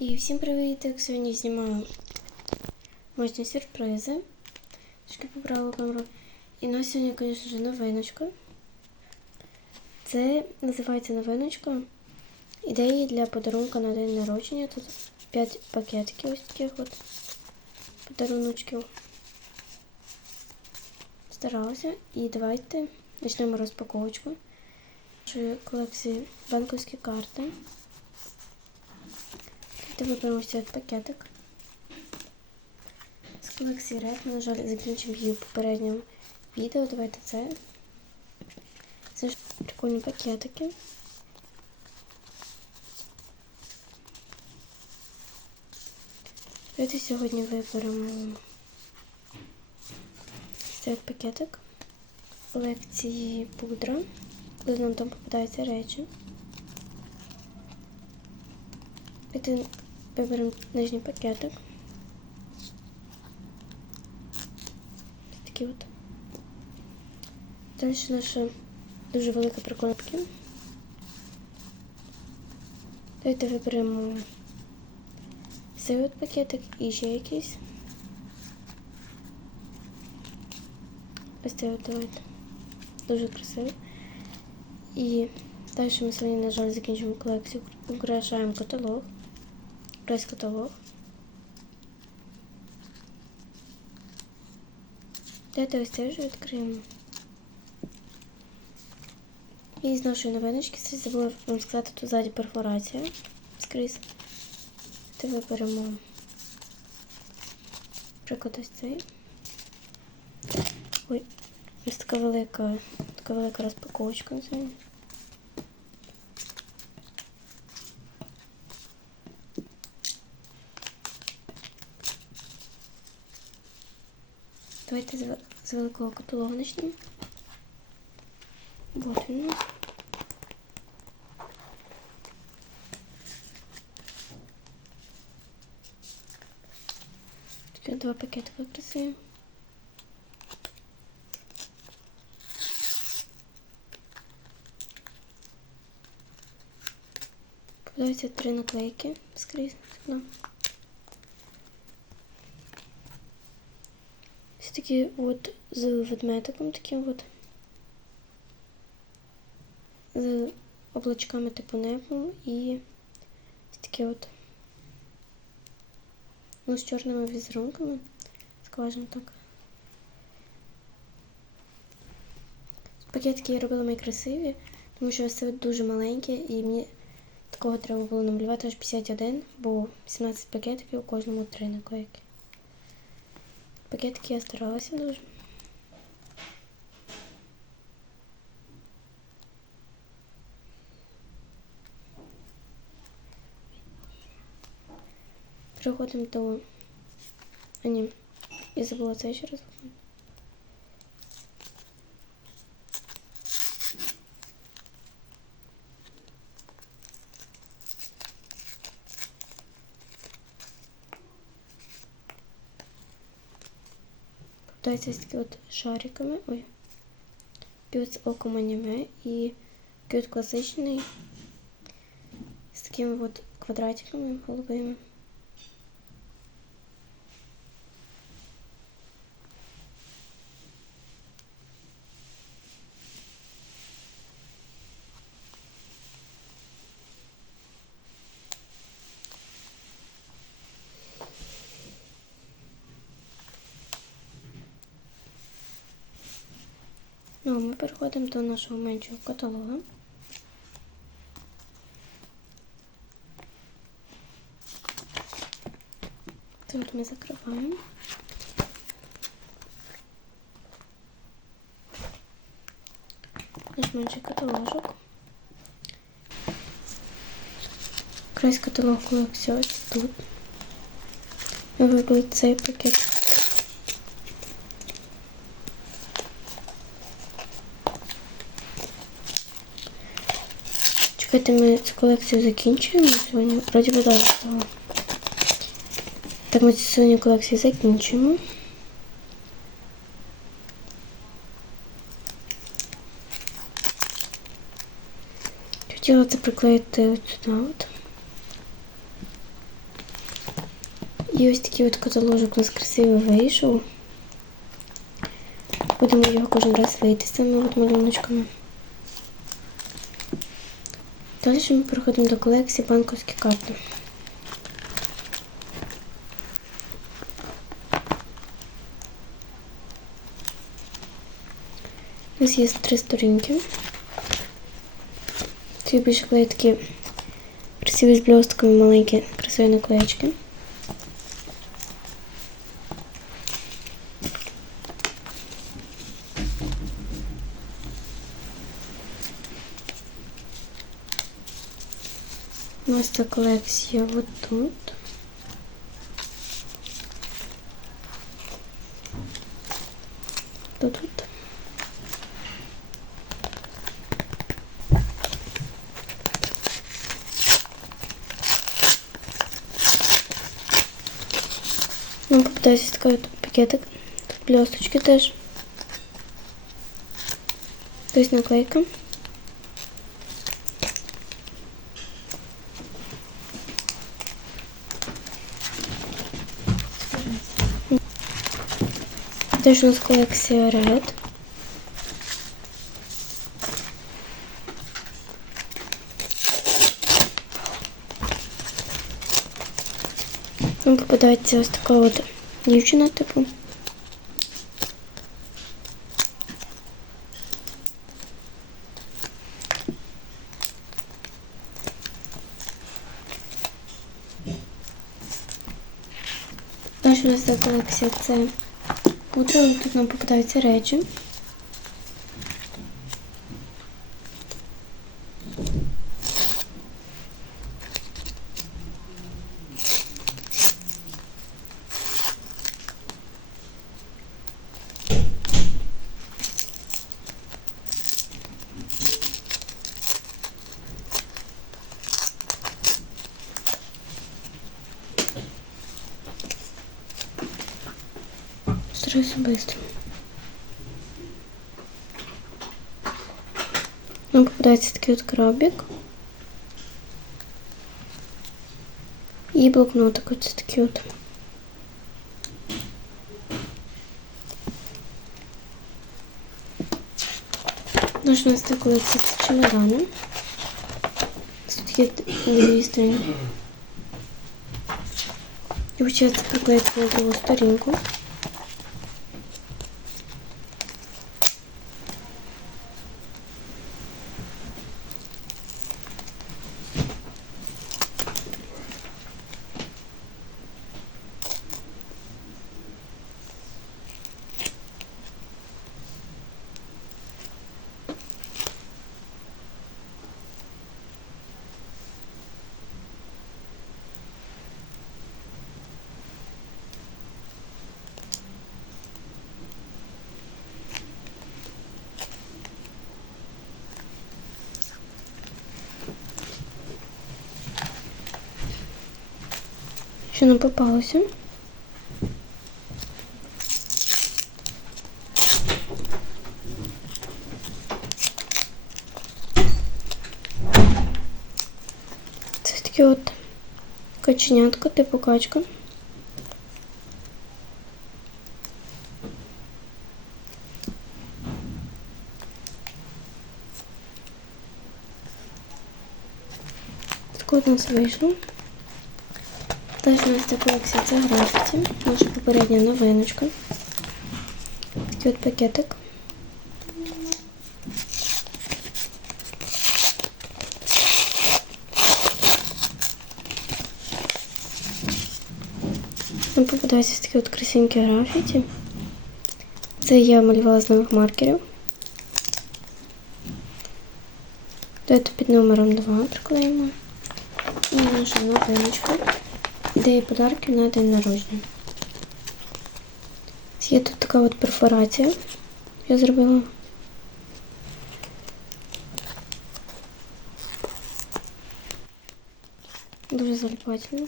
І всім привіт! Сьогодні знімаю мощні сюрпризи. Трішки поправила камеру. І на сьогодні, звісно ж, новиночка. Це називається новиночка. Ідеї для подарунка на день народження. Тут 5 пакетиків ось таких от подаруночків. Старалася. І давайте почнемо розпаковочку. Нашої колекції банковські карти. Ти виберемо цей пакетик. З колекції Red, ми, на жаль, закінчимо її в попередньому відео. Давайте це. Це ж прикольні пакетики. Давайте сьогодні виберемо цей пакетик з колекції пудра. Коли нам там попадаються речі. Давайте виберемо нижній пакетик. Такі от. Далі наша дуже велика приколопки. Давайте виберемо цей от пакетик і ще якийсь. Ось цей от давайте. Дуже красивий. І далі ми сьогодні, на жаль, закінчимо колекцію. Украшаємо каталог. Весь каталог. Давайте ось вже відкриємо. І з нашої новиночки забула вам сказати, тут ззаді перфорація скрізь. Ти виберемо приклад ось цей. Ой, ось така велика, така велика розпаковочка на Давайте з, з великого каталогу почнемо. Вот він. Такі два пакетика красиві. Попадаються три наклейки скрізь. Ось такі от з ведмедиком таким от. З облачками типу небом і такі от. Ну, з чорними візерунками, скажімо так. Пакетики я робила найкрасиві, тому що це дуже маленьке і мені такого треба було намалювати аж 51, бо 17 пакетиків у кожному три наклейки. Пакетики я старалася дуже. Переходимо до. А ні, я забула це ще раз. Ось такі от шариками. Ой. П'ють оком аніме і п'ють класичний з такими от квадратиками голубими. Ми переходимо до нашого меншого каталога. Тут ми закриваємо. Наш менший каталожок. Край каталогу колекції ось тут. Вибрали цей пакет. Чекайте, ми цю колекцію закінчуємо сьогодні. Вроді би далі стало. Так, ми цю сьогодні колекцію закінчуємо. Хотіла це приклеїти от сюди от. І ось такий от каталожок у нас красивий вийшов. Будемо його кожен раз вийти з цими от малюночками. Далі ми переходимо до колекції банковські карти. У нас є три сторінки. Ці більше клеїтки з блістками маленькі красиві наклеєчки. У нас ця колекція вот тут. Тут тут. Ну, попытаюсь такой вот пакетик. Тут блесточки теж. То есть наклейка. Нас колекція Red. Нам попадається ось така от дівчина, типу. Далі у нас колекція це пудра, тут нам попадаються речі. Стараюся быстро. Нам попадається такий от крабик. І блокнотик ось такий от. Наш у нас така колекція це чемодани. Тут є дві сторінки. І виходить приклеїти на другу сторінку. Що нам попалося? Це таке от каченятка, типу качка. Так от у нас вийшло. Далі у нас ця колекція це графіті. Наша попередня новиночка. Такий от пакетик. Нам попадаються такі от красивенькі графіті. Це я малювала з нових маркерів. Давайте під номером 2 приклеїмо. І наша новиночка. Ідеї подарків на день народження. Є тут така от перфорація. Я зробила. Дуже заліпательно.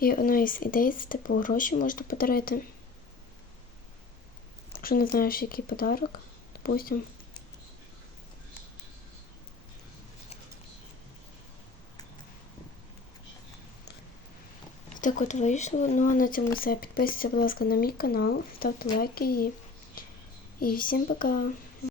І одна із ідей це типу гроші можна подарити. Якщо не знаєш, який подарок, допустим. Так от вийшло. Ну а на цьому все. Підписуйтесь, будь ласка, на мій канал, ставте лайки і, і всім пока.